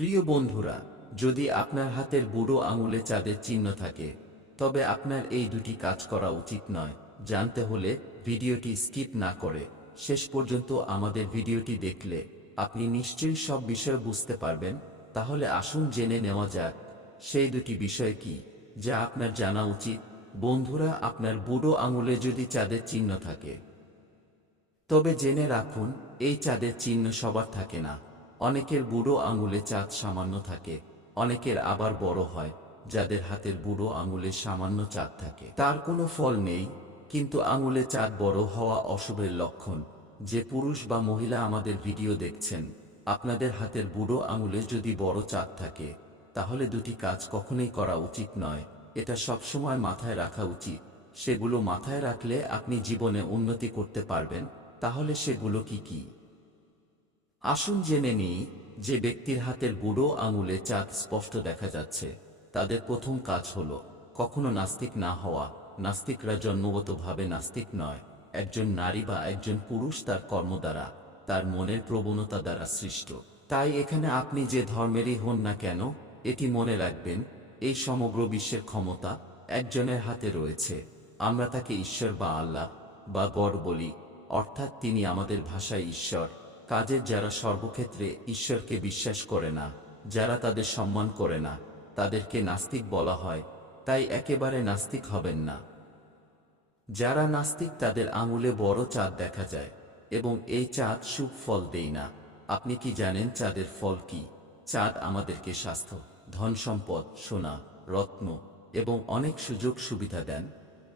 প্রিয় বন্ধুরা, যদি আপনার হাতের বুড়ো আঙুলে চাঁদের চিহ্ন থাকে, তবে আপনার এই দুটি কাজ করা উচিত নয়। জানতে হলে ভিডিওটি স্কিপ না করে শেষ পর্যন্ত আমাদের ভিডিওটি দেখলে আপনি নিশ্চয়ই সব বিষয় বুঝতে পারবেন। তাহলে আসুন জেনে নেওয়া যাক সেই দুটি বিষয় কি, যা আপনার জানা উচিত। বন্ধুরা, আপনার বুড়ো আঙুলে যদি চাঁদের চিহ্ন থাকে, তবে জেনে রাখুন, এই চাঁদের চিহ্ন সবার থাকে না। অনেকের বুড়ো আঙুলে চাঁদ সামান্য থাকে, অনেকের আবার বড় হয়। যাদের হাতের বুড়ো আঙুলে সামান্য চাঁদ থাকে তার কোনো ফল নেই, কিন্তু আঙুলে চাঁদ বড় হওয়া অশুভের লক্ষণ। যে পুরুষ বা মহিলা আমাদের ভিডিও দেখছেন, আপনাদের হাতের বুড়ো আঙুলে যদি বড় চাঁদ থাকে, তাহলে দুটি কাজ কখনোই করা উচিত নয়। এটা সবসময় মাথায় রাখা উচিত। সেগুলো মাথায় রাখলে আপনি জীবনে উন্নতি করতে পারবেন। তাহলে সেগুলো কি কি? আসুন জেনে নিই। যে ব্যক্তির হাতের বুড়ো আঙুলে চাঁদ স্পষ্ট দেখা যাচ্ছে, তাদের প্রথম কাজ হলো কখনো নাস্তিক না হওয়া। নাস্তিকরা জন্মগতভাবে নাস্তিক নয়। একজন নারী বা একজন পুরুষ তার কর্ম দ্বারা, তার মনের প্রবণতা দ্বারা সৃষ্ট। তাই এখানে আপনি যে ধর্মেরই হন না কেন, এটি মনে রাখবেন, এই সমগ্র বিশ্বের ক্ষমতা একজনের হাতে রয়েছে। আমরা তাকে ঈশ্বর বা আল্লাহ বা গড বলি, অর্থাৎ তিনি আমাদের ভাষায় ঈশ্বর। কাজের যারা সর্বক্ষেত্রে ঈশ্বরকে বিশ্বাস করে না, যারা তাদের সম্মান করে না, তাদেরকে নাস্তিক বলা হয়। তাই একেবারে নাস্তিক হবেন না। যারা নাস্তিক তাদের আঙুলে বড় চাঁদ দেখা যায়, এবং এই চাঁদ শুভ ফল দেয় না। আপনি কি জানেন চাঁদের ফল কি? চাঁদ আমাদেরকে স্বাস্থ্য, ধন সম্পদ, সোনা, রত্ন এবং অনেক সুযোগ সুবিধা দেন।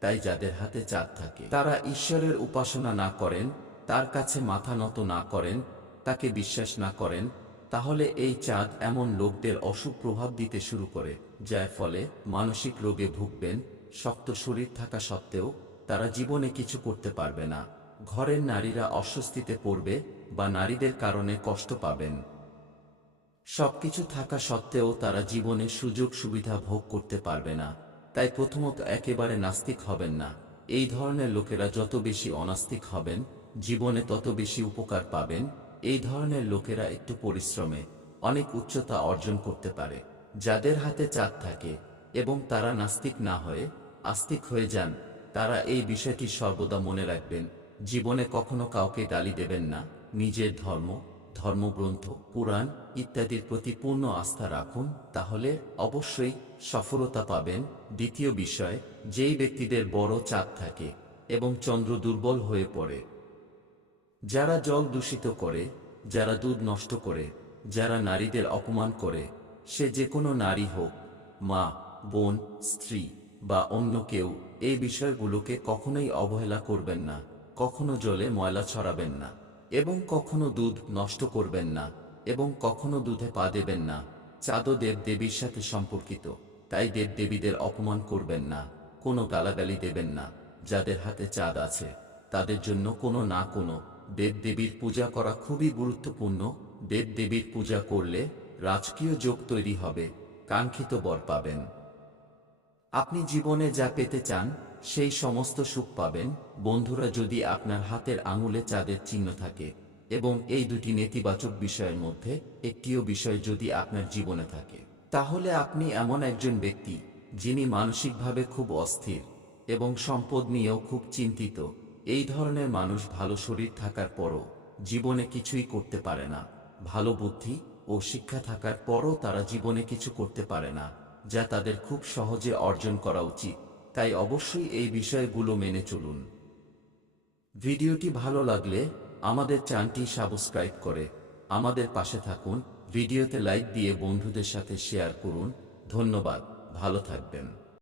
তাই যাদের হাতে চাঁদ থাকে তারা ঈশ্বরের উপাসনা না করেন, তার কাছে মাথা নত না করেন, তাকে বিশ্বাস না করেন, তাহলে এই চাঁদ এমন লোকদের অশুভ প্রভাব দিতে শুরু করে, যার ফলে মানসিক রোগে ভুগবেন। শক্ত শরীর থাকা সত্ত্বেও তারা জীবনে কিছু করতে পারবে না। ঘরের নারীরা অস্বস্তিতে পড়বে বা নারীদের কারণে কষ্ট পাবেন। সবকিছু থাকা সত্ত্বেও তারা জীবনে সুযোগ সুবিধা ভোগ করতে পারবে না। তাই প্রথমত একেবারে নাস্তিক হবেন না। এই ধরনের লোকেরা যত বেশি অনাস্তিক হবেন, জীবনে তত বেশি উপকার পাবেন। এই ধরনের লোকেরা একটু পরিশ্রমে অনেক উচ্চতা অর্জন করতে পারে। যাদের হাতে চাঁদ থাকে এবং তারা নাস্তিক না হয়ে আস্তিক হয়ে যান, তারা এই বিষয়টি সর্বদা মনে রাখবেন। জীবনে কখনো কাউকে গালি দেবেন না। নিজের ধর্ম, ধর্মগ্রন্থ, পুরাণ ইত্যাদির প্রতি পূর্ণ আস্থা রাখুন, তাহলে অবশ্যই সফলতা পাবেন। দ্বিতীয় বিষয়, যেই ব্যক্তিদের বড় চাঁদ থাকে এবং চন্দ্র দুর্বল হয়ে পড়ে, যারা জল দূষিত করে, যারা দুধ নষ্ট করে, যারা নারীদের অপমান করে, সে যে কোনো নারী হোক, মা, বোন, স্ত্রী বা অন্য কেউ, এই বিষয়গুলোকে কখনোই অবহেলা করবেন না। কখনো জলে ময়লা ছড়াবেন না, এবং কখনো দুধ নষ্ট করবেন না, এবং কখনো দুধে পা দেবেন না। চাঁদও দেব দেবীর সাথে সম্পর্কিত, তাই দেব দেবীদের অপমান করবেন না, কোনো গালাগালি দেবেন না। যাদের হাতে চাঁদ আছে তাদের জন্য কোনো না কোনো দেবদেবীর পূজা করা খুবই গুরুত্বপূর্ণ। দেবদেবীর পূজা করলে রাজকীয় যোগ তৈরি হবে, কাঙ্ক্ষিত বর পাবেন। আপনি জীবনে যা পেতে চান সেই সমস্ত সুখ পাবেন। বন্ধুরা, যদি আপনার হাতের আঙুলে চাঁদের চিহ্ন থাকে এবং এই দুটি নেতিবাচক বিষয়ের মধ্যে একটিও বিষয় যদি আপনার জীবনে থাকে, তাহলে আপনি এমন একজন ব্যক্তি যিনি মানসিকভাবে খুব অস্থির এবং সম্পদ নিয়েও খুব চিন্তিত। এই ধরনের মানুষ ভালো শরীর থাকার পরও জীবনে কিছুই করতে পারে না। ভালো বুদ্ধি ও শিক্ষা থাকার পরও তারা জীবনে কিছু করতে পারে না, যা তাদের খুব সহজে অর্জন করা উচিত। তাই অবশ্যই এই বিষয়গুলো মেনে চলুন। ভিডিওটি ভালো লাগলে আমাদের চ্যানেলটি সাবস্ক্রাইব করে আমাদের পাশে থাকুন। ভিডিওতে লাইক দিয়ে বন্ধুদের সাথে শেয়ার করুন। ধন্যবাদ, ভালো থাকবেন।